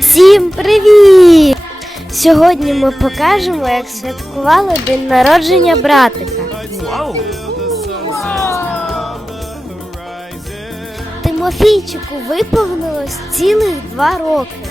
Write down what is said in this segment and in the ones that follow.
Всім привіт! Сьогодні ми покажемо, як святкували день народження братика. Тимофійчику виповнилось цілих два роки.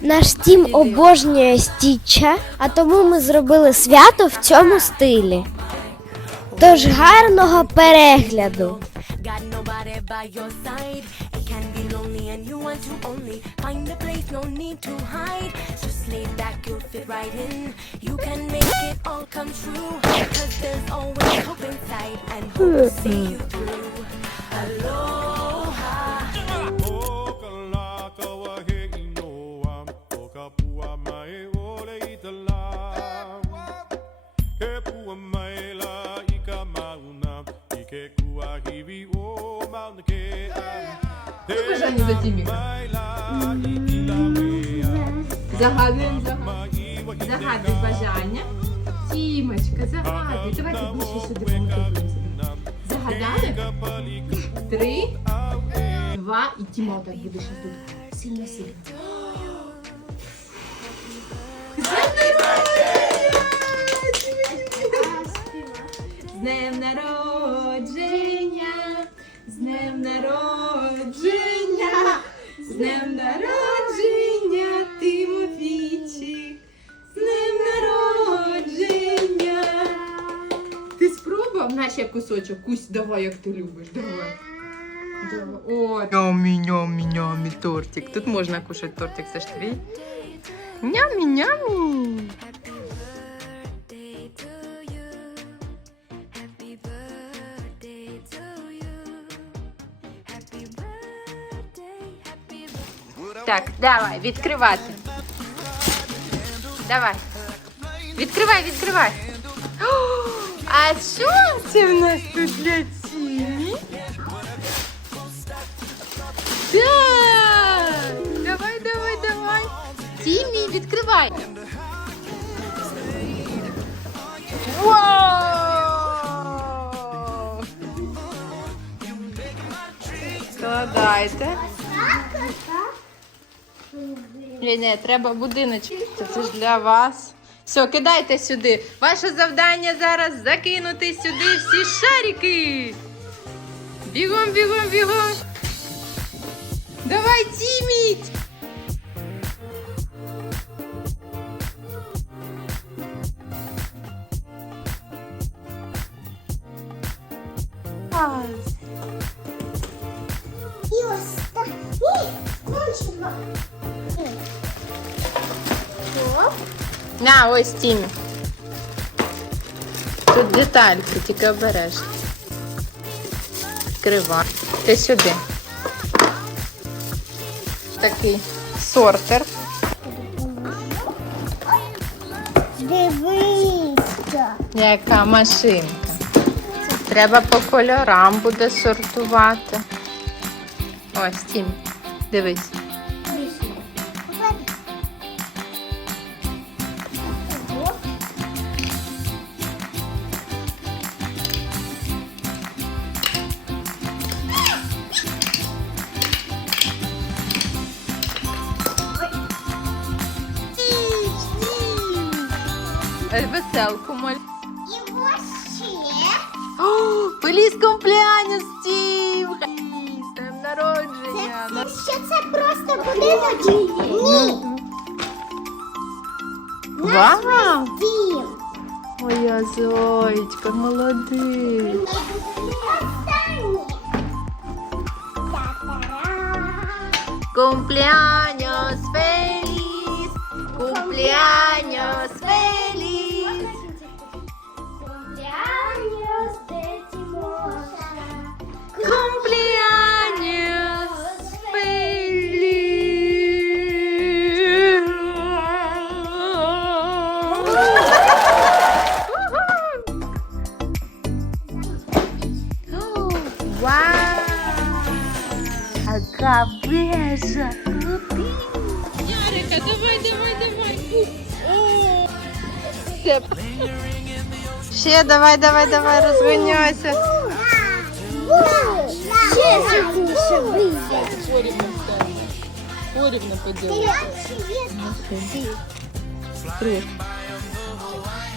Наш тім обожнює стіча, а тому ми зробили свято в цьому стилі. Тож гарного перегляду! Got nobody by your side. It can be lonely and you want to only find a place, no need to hide. Just lay back, you'll fit right in. You can make it all come true. Cause there's always hope inside and hope will see you through. Aloha. He бажання за Тіміка? Загадуємо загадуємо. Загадуй бажання. Тімочка, загадуй. Давайте ближче сюди помотимося. Загадали? Три, два і Тімо так буде ще тут. Сильно спробував наш я кусочок? Кусь, давай, як ти любиш, давай. Давай. О, нямі, нямі, нямі, тортик. Тут можна кушати тортик, це ж твій. Нямі, нямі. Так, давай, відкривати. Давай. Відкривай, відкривай. О, А що для Тімі? Так, давай, давай, давай. Тімі, відкривай. Вау! Складайте. Ні, ні, треба будиночок. Це ж для вас. Все, кидайте сюди. Ваше завдання зараз закинути сюди всі шарики. Бігом, бігом, бігом. Давай, Тіміть. Ай. На, ось Тімі. Тут детальки, тільки обережно. Відкривай. Ти сюди. Такий сортер. Дивися! Яка машинка. Треба по кольорам буде сортувати. Ось, Тім, дивись. Веселку моль. Його ще Феліс комплянес, Тім! З днем народження! Що це просто будиночок? Ні, Вау! дім. Моя молодець! Cumpleaños feliz, cumpleaños feliz. Така бежа. Ярика, давай, давай, давай. О, Все. Ще давай, давай, давай, розганяйся. Ще сильніше вийде. Порівну стане. Порівну поділимо.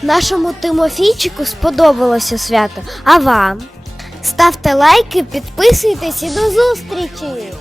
Нашому Тимофійчику сподобалося свято. А вам? Ставте лайки, підписуйтесь і до зустрічі!